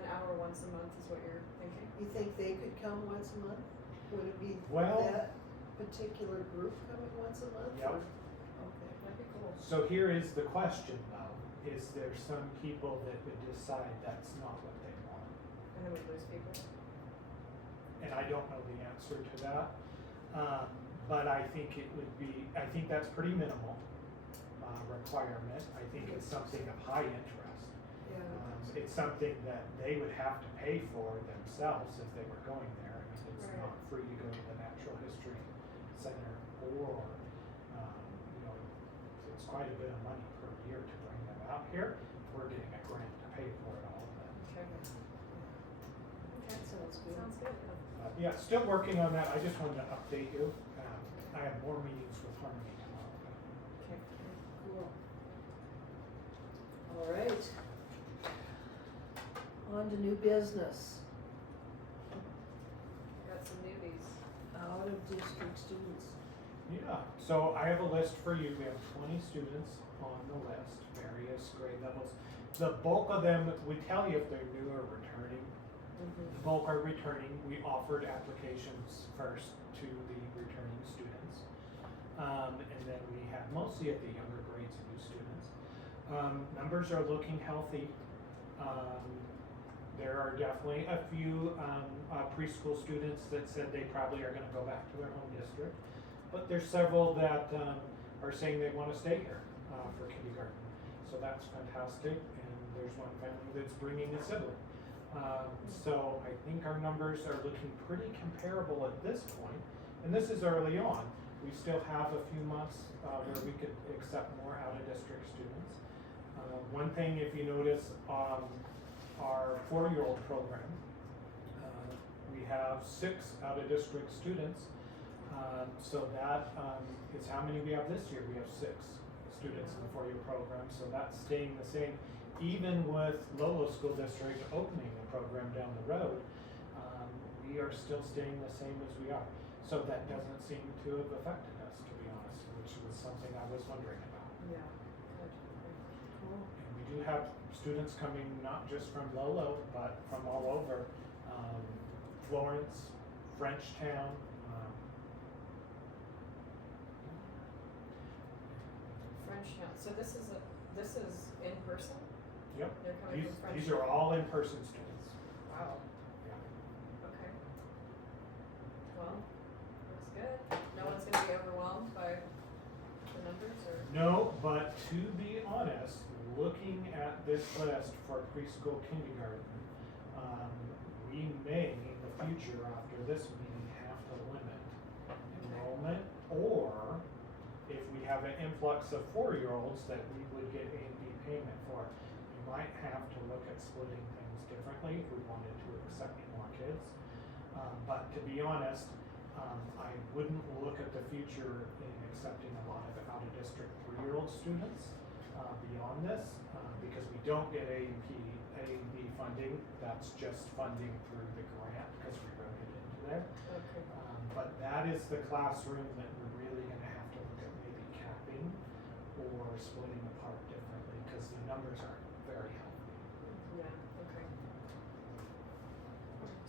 An hour once a month is what you're thinking? You think they could come once a month? Would it be Well- that particular group coming once a month? Yep. or- Okay. That'd be cool. So here is the question though, is there some people that would decide that's not what they want? And then we lose people? And I don't know the answer to that. But I think it would be, I think that's pretty minimal requirement. I think it's something of high interest. Yeah. It's something that they would have to pay for themselves if they were going there. I mean, it's Right. not free to go to the Natural History Center or, it's quite a bit of money per year to bring them out here. We're getting a grant to pay for it all, but. Okay. That sounds good. Sounds good. Yeah, still working on that. I just wanted to update you. I have more meetings with Harmony tomorrow. Okay. Cool. All right. On to new business. Got some newbies. Out of district students. Yeah, so I have a list for you. We have 20 students on the list, various grade levels. The bulk of them, we tell you if they're new or returning. The bulk are returning. We offered applications first to the returning students. And then we have mostly at the younger grades new students. Numbers are looking healthy. There are definitely a few preschool students that said they probably are going to go back to their home district. But there's several that are saying they want to stay here for kindergarten. So that's fantastic. And there's one family that's bringing a sibling. So I think our numbers are looking pretty comparable at this point. And this is early on. We still have a few months where we could accept more out-of-district students. One thing, if you notice, our 4-year-old program, we have 6 out-of-district students. So that is how many we have this year. We have 6 students in the 4-year program. So that's staying the same. Even with Lolo School District opening a program down the road, we are still staying the same as we are. So that doesn't seem to have affected us, to be honest, which was something I was wondering about. Yeah. Good. Cool. And we do have students coming not just from Lolo, but from all over. Florence, Frenchtown. Frenchtown. So this is in person? Yep. They're coming from Frenchtown. These are all in-person students. Wow. Yeah. but to be honest, looking at this list for preschool kindergarten, we may in the future after this meeting have to limit enrollment, or if we have an influx of 4-year-olds that we would get A&B payment for, we might have to look at splitting things differently if we wanted to accept more kids. But to be honest, I wouldn't look at the future in accepting a lot of out-of-district 3-year-old students beyond this, because we don't get A&B funding. That's just funding through the grant because we wrote it into there. Okay. But that is the classroom that we're really going to have to look at maybe capping or splitting apart differently because the numbers aren't very healthy. Yeah, okay.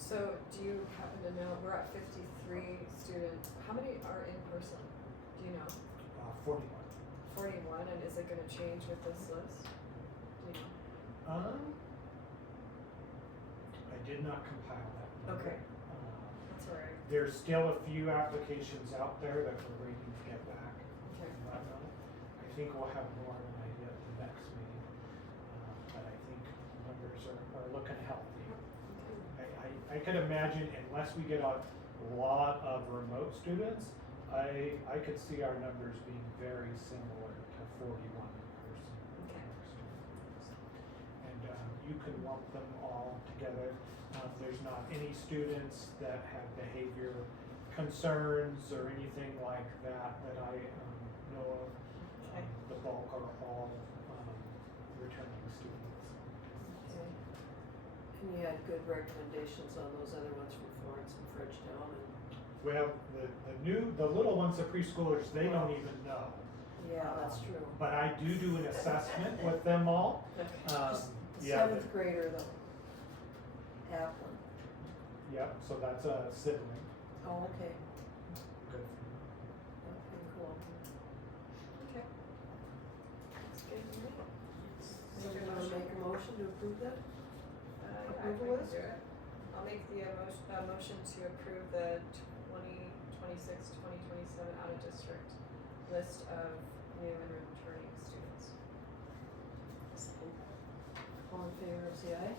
So do you happen to know, we're at 53 students, how many are in person? Do you know? 41. 41, and is it gonna change with this list? Do you know? I did not compile that number. Okay. That's all right. There's still a few applications out there that we're waiting to get back. Okay. I think we'll have more of an idea at the next meeting, but I think numbers are looking healthy. I could imagine unless we get a lot of remote students, I could see our numbers being very similar to 41 in person. Okay. And you can lump them all together. There's not any students that have behavior concerns or anything like that that I know of. Okay. The bulk are all returning students. Okay. And you had good recommendations on those other ones from Florence and Fridgetown and. Well, the little ones, the preschoolers, they don't even know. Yeah, that's true. But I do an assessment with them all. Just the Yeah, 7th grader though. Applin. Yep, so that's a sibling. Oh, okay. Good. Okay, cool. Okay. That's good to me. So you wanna make a motion to approve that? I Approval can list? do it. I'll make the motion to approve the 2026-2027 out-of-district list of new and returning students. All in favor, say aye.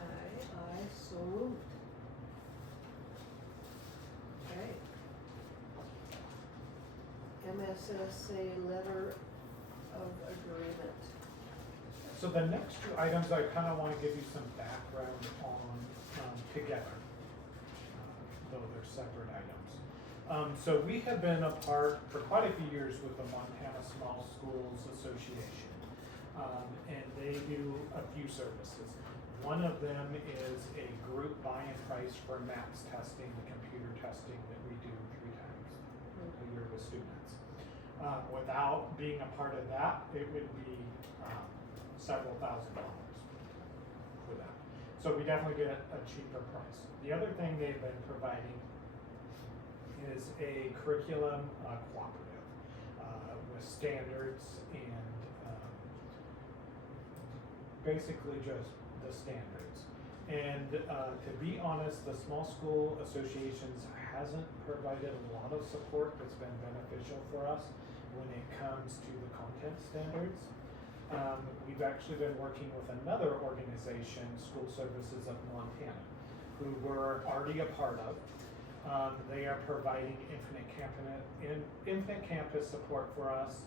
Aye, so moved. Okay. MSSA letter of agreement. So the next two items, I kind of want to give you some background on together, though they're separate items. So we have been a part for quite a few years with the Montana Small Schools Association, and they do a few services. One of them is a group buy-in price for maths testing, the computer testing that we do 3 times a year with students. Without being a part of that, it would be several $1,000s for that. So we definitely get a cheaper price. The other thing they've been providing is a curriculum cooperative with standards and basically just the standards. And to be honest, the Small School Associations hasn't provided a lot of support that's been beneficial for us when it comes to the content standards. We've actually been working with another organization, School Services of Montana, who we're already a part of. They are providing infinite campus support for us,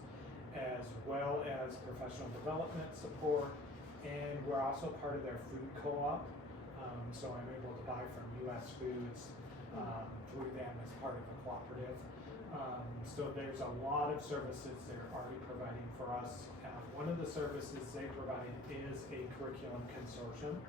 as well as professional development support, and we're also part of their food co-op. So I'm able to buy from U.S. Foods through them as part of a cooperative. So there's a lot of services they're already providing for us. One of the services they provide is a curriculum consortium,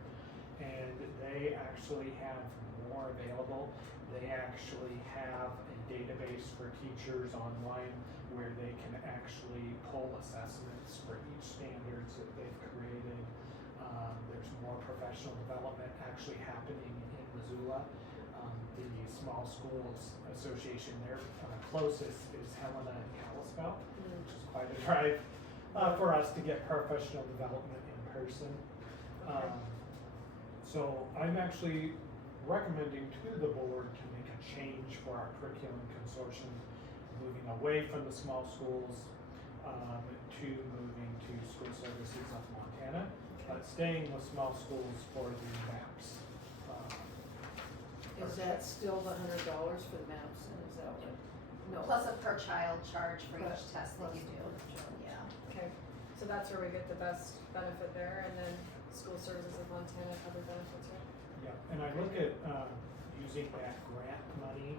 and they actually have more available. They actually have a database for teachers online where they can actually pull assessments for each standards that they've created. There's more professional development actually happening in Missoula. The Small Schools Association, their closest is Helena and Kalispell, which is quite a drive for us to get professional development in person. So I'm actually recommending to the board to make a change for our curriculum consortium, moving away from the small schools to moving to School Services of Montana, but staying with small schools for the MAPS. Is that still the $100 for the maps, and is that what? No. Plus a per child charge for Plus- each test that plus you do. the charge. Yeah. Okay, so that's where we get the best benefit there, and then School Services of Montana other benefits, right? Yeah, and I look at, using that grant money,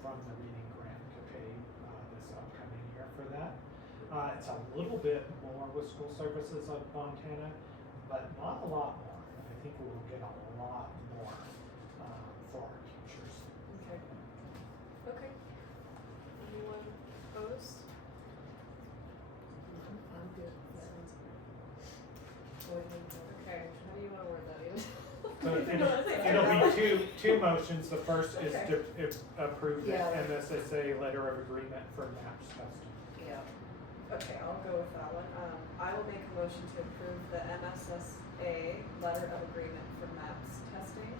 from the reading grant to pay, this upcoming year for that. It's a little bit more with School Services of Montana, but not a lot more. I think we will get a lot more, for our teachers. Okay. Okay. Anyone opposed? I'm good. Go ahead. Okay, how do you wanna word that, Ian? So it'll be two motions. The first is Okay. to approve the Yeah. MSSA letter of agreement for MAPS testing. Yeah. Okay, I'll go with that one. I will make a motion to approve the MSSA letter of agreement for MAPS testing.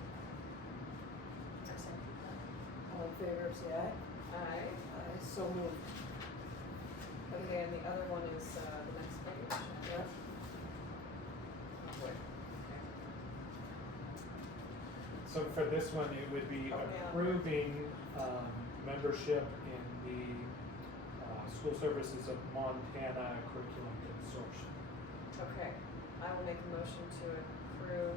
All in favor, say aye. Aye. Aye, so moved. Okay, and the other one is, the next page. Yep. Oh, boy. Okay. So for this one, it would be Oh, yeah. approving, membership in the, School Services of Montana Curriculum Consortium. Okay, I will make a motion to approve,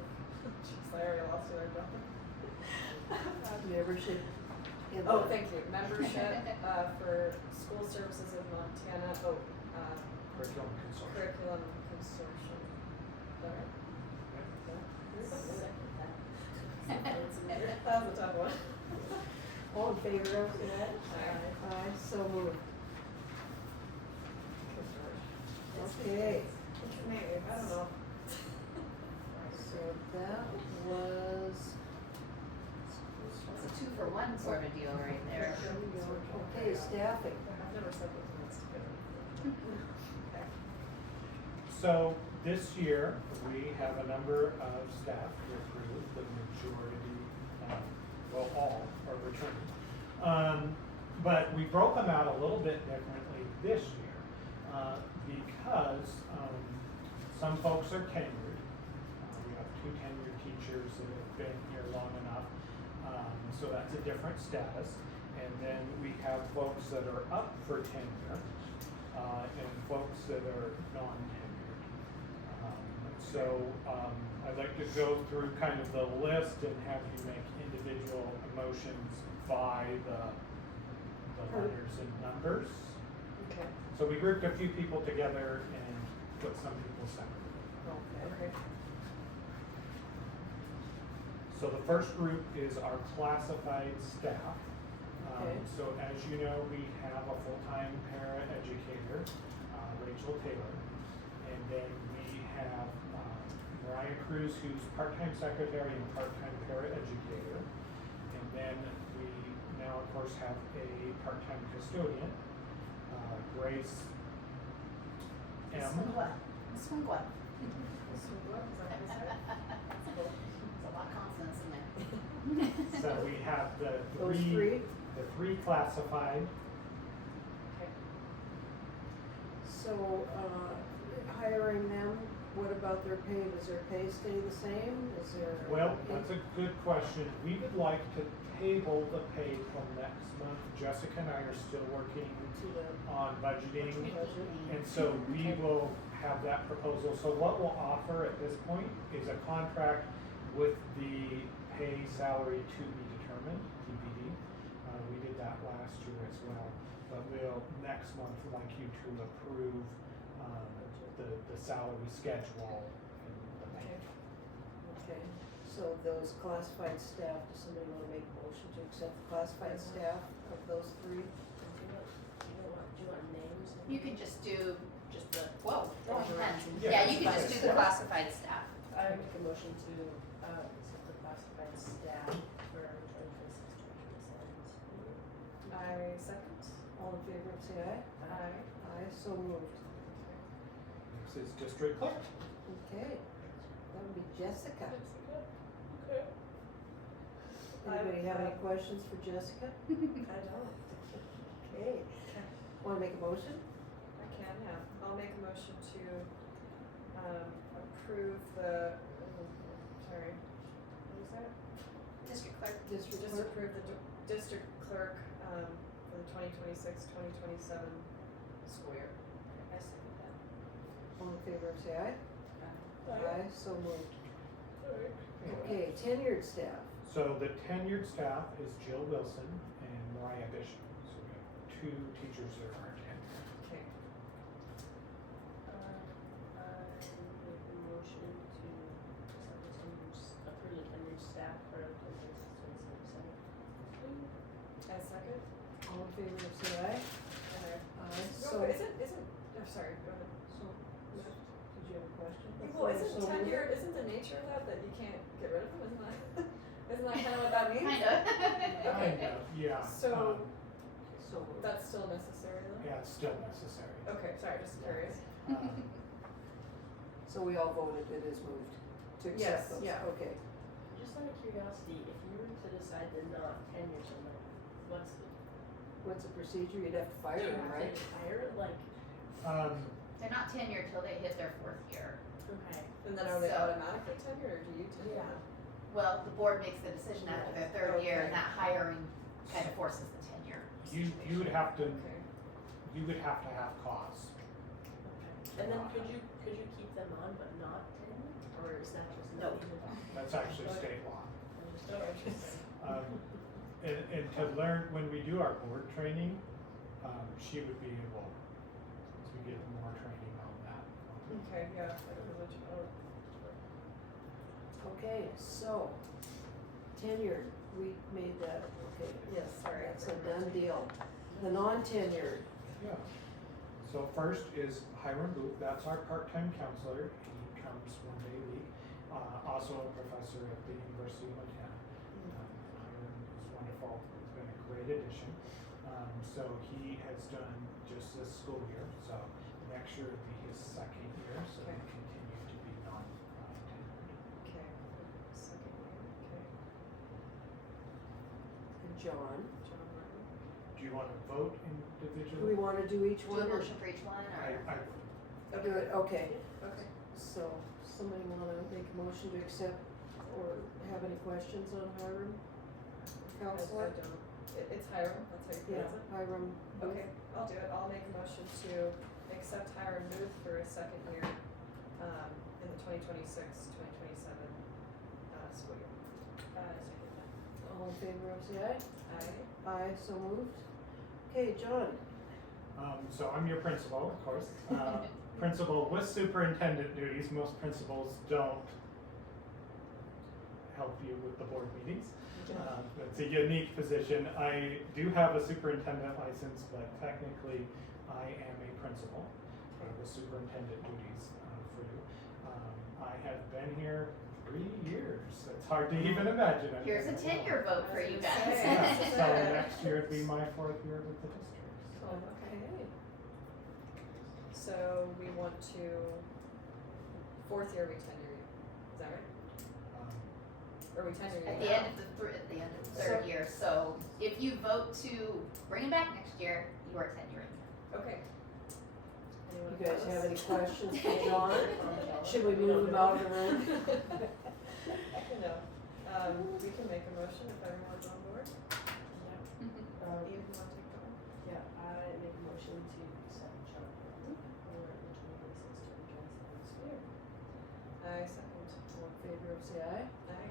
jeez, I already lost it, I don't. Membership in the. Oh, thank you, membership, for School Services of Montana, Curriculum Consortium. curriculum consortium. Better? That was a tough one. All in favor, say aye. Aye. Aye, so moved. Okay, Maybe, I don't know. so that was. It's a 2-for-1 sort of deal right there. Okay, staffing. I've never said those words together. Okay. So this year, we have a number of staff to approve, the majority, well, all are returning. But we broke them out a little bit differently this year, because, some folks are tenured. We have 2 tenured teachers that have been here long enough, so that's a different status. And then we have folks that are up for tenure, and folks that are non-tenured. I'd like to go through kind of the list and have you make individual motions by the letters and numbers. Okay. So we grouped a few people together and put some people separately. Okay. So the first group is our classified staff. Okay. So as you know, we have a full-time para-educator, Rachel Taylor. And then we have Mariah Cruz, who's part-time secretary and part-time para-educator. And then we now, of course, have a part-time custodian, Grace M. Swingwa. Is that There's a lot of consonants in there. So we have the Those three, three? the 3 classified. Okay. So, hiring them, what about their pay? Does their pay stay the same? Is there? Well, that's a good question. We would like to table the pay till next month. Jessica and I are still working To the on budgeting, budget? and so we will have that proposal. So what we'll offer at this point is a contract with the pay salary to be determined, TBD. We did that last year as well, but we'll next month like you to approve, the salary schedule and the pay. Okay, so those classified staff, does somebody want to make a motion to accept the classified staff of those 3? Do you want names? You can just do the, whoa, throwing pens. Yeah, Yeah, you can just do the classified staff. I make a motion to, accept the classified staff for 2026, 2027. I second. All in favor, say aye. Aye. Aye, so moved. Next is district clerk. Okay, that would be Jessica. Okay. Anybody have any questions for Jessica? I don't. Okay, want to make a motion? I can. yeah. I'll make a motion to, approve the, sorry, what was that? District clerk. District Just clerk? approve the district clerk, for the 2026-2027 school year. I second that. All in favor, say aye. Aye. So moved. Okay, tenured staff. So the tenured staff is Jill Wilson and Mariah Bishop. So we have two teachers that are tenured. Okay. I make a motion to approve the tenured staff for 2026-2027. I second. All in favor, say aye. Aye. No, So, but oh, sorry, go ahead. so, did you have a question? Well, Before isn't so moved? tenure, isn't the nature of that you can't get rid of them, isn't that kind of what that means? Kinda. Kind of, yeah. So- So moved. That's still necessary though? Yeah, it's still necessary. Okay, sorry, just curious. So we all voted it is moved to Yes, accept those? yeah. Okay. Just out of curiosity, if you were to decide to not tenure somebody, what's the? What's the procedure? You'd have to fire Do you them, have right? to hire, like, They're not tenured till they hit their 4th year. okay, And then are they So- automatically tenured or do you tenure them? Well, the board makes the decision after their 3rd year, and Okay. that hiring kind of forces the tenure. You would have to, Okay. you would have to have cause. okay. And then could you keep them on but not tenure, or is that just No. not even? That's actually state law. I'm just interested. And to learn, when we do our board training, she would be able to get more training on that. Okay, yeah, I don't know what you, Okay, so, tenured, we made that, okay. yes, sorry. That's a done deal. The non-tenured, Yeah. So first is Hiram Booth, that's our part-time counselor, he comes 1 day a week, also a professor at the University of Montana. Hiram is wonderful, he's been a great addition. So he has done just this school year, so next year will be his 2nd year, so he Okay. continue to be non-tenured. Okay, second year, okay. and John. John Martin. Do you want to vote Do we individually? wanna do each Do one? a or- motion for each one, or? I Do it, okay. Okay. So, somebody wanna make a motion to accept or have any questions on Hiram? Counselor? I don't. It's Hiram, that's how you Yeah, pronounce it? Hiram. Booth. Okay, I'll do it. I'll make a motion to accept Hiram Booth for a 2nd year, in the 2026-2027 school year. I second that. All in favor of say aye. Aye. Aye, so moved. Okay, John. So I'm your principal, of course. Principal with superintendent duties. Most principals don't help you with the board meetings. It's a unique position. I do have a superintendent license, but technically I am a principal with superintendent duties for you. I have been here 3 years. It's hard to even imagine. I've Here's a been here long. tenure vote for I was you gonna guys. say. Yeah, so next year would be my 4th year with the district. Oh, okay. So we want to, 4th year we tenure you, is that right? Um, Or we tenure you At now? the end of the 3rd year, so if you vote to bring him back next year, you are tenuring. Okay. Anyone You guys have any opposed? questions for John? Should we move him out of the room? No, we can make a motion if everyone's on board. Yeah. Ian, you wanna take that one? Yeah, I make a motion to accept John Martin for the 2026-2027 school year. I second. All in favor of say aye. Aye.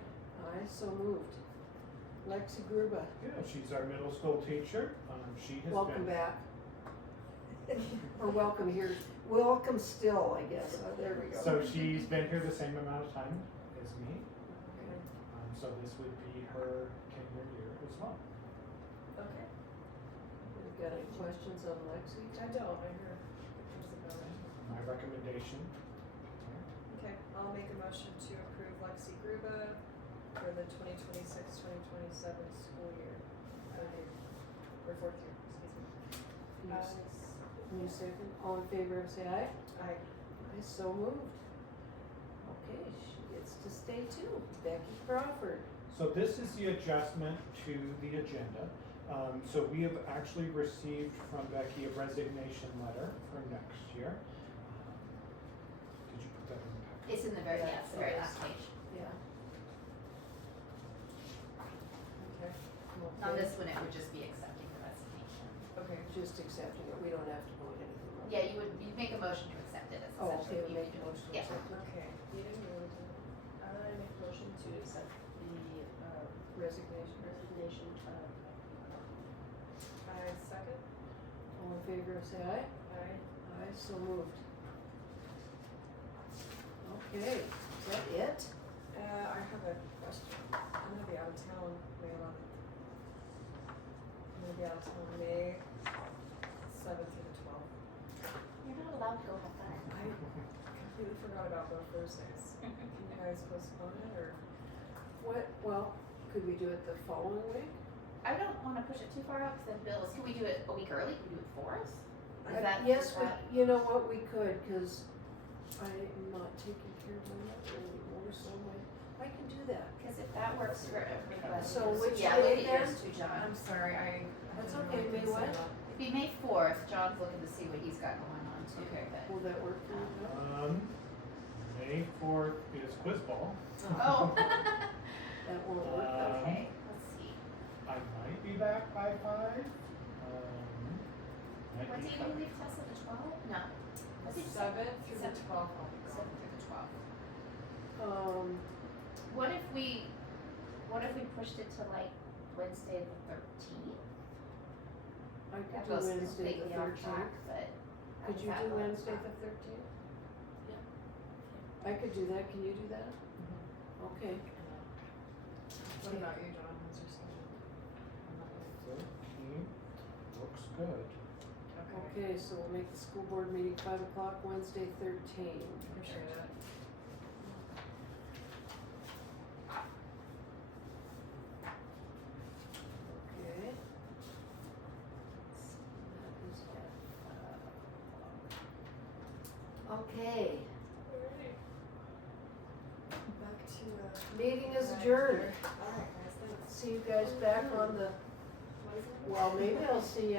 Aye, so moved. Lexi Gruba, Yeah, she's our middle school teacher. She has welcome been. back. Or welcome here, welcome still, I guess, there we go. So she's been here the same amount of time as me. Okay. So this would be her tenure year as well. Okay. We've got any questions on Lexi? I don't, I heard things about it. My recommendation. Okay, I'll make a motion to approve Lexi Gruba for the 2026-2027 school year. Or 4th year, excuse me. Can you s- can you second, all in favor of say aye? Aye. Aye, so moved. Okay, she gets to stay too, Becky Crawford. So this is the adjustment to the agenda. So we have actually received from Becky a resignation letter for next year. Did you put that in the packet? It's in the very, yeah, it's the very last page. Yeah. Okay. On this one, it would just be accepting the resignation. Okay. Just accepting it, we don't have to vote anything on it. Yeah, you'd make a motion to accept it as Oh, essentially okay, what you make do. a motion to Yeah. accept it. Okay. You didn't really do it. I make a motion to accept the, Resignation. resignation of. I second. All in favor, say aye. Aye. Aye, so moved. Okay, is that it? I have a question. I'm gonna be out of town May 11th. I'm gonna be out of town May 7th through the 12th. You're not allowed to go have fun. I completely forgot about both Thursdays. Can you guys postpone it or? What, well, could we do it the following week? I don't wanna push it too far out, cause then Bills, can we do it a week early? Can we do it 4th? Is that? Yes, is we, that- you know what, we could, cause I am not taking care of my mother anymore, so I can do that. Cause if that works for everybody. So which Yeah, day look at yours then? too, John. I'm sorry, That's okay, May what? It'd be May 4th, John's looking to see what he's got going on too, Okay. but. Will that work for you? Bill? May 4th is quiz ball. Oh. That won't work though. Okay, let's see. I might be back by 5. Might What be day do you leave, Tessa, the 12th? No. What did you say? 7th through the 12th. I'll be gone. 7th through the 12th. What if we pushed it to like Wednesday the 13th? I could That do goes Wednesday the completely off track, 13th. but. how Could does you that do work? Wednesday the 13th? I could do that, can you do that? Okay. What about you, John? How's your schedule? I'm not really- 13th looks good. Okay, so we'll make the school board meeting 5 o'clock, Wednesday 13. Appreciate it. Okay. That is at 5 o'clock. Okay, Back to, meeting is adjourned. Alright, guys, thanks. See you guys back on the, well, maybe I'll see you